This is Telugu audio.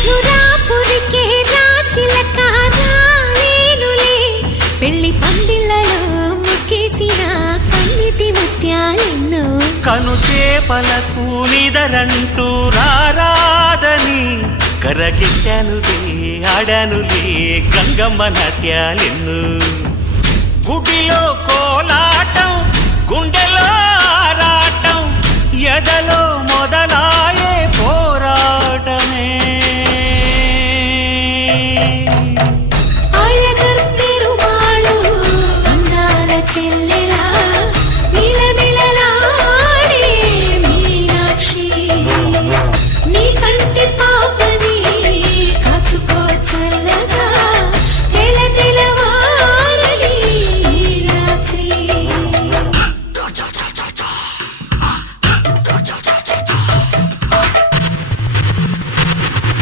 మధురాపురికే రాచిలక రాలేనులే పెళ్లి పందిళ్ళలో ముక్కేసిన కన్నిటి ముత్యాలెన్నో కను చేపలకు నిదరంటూ రారాదని కరకెట్టానులే ఆడానులే గంగమ్మ నాట్యాలెన్ను గుడిలో కోలాటం గుండెలో ఆరాటం ఎదలో మొదల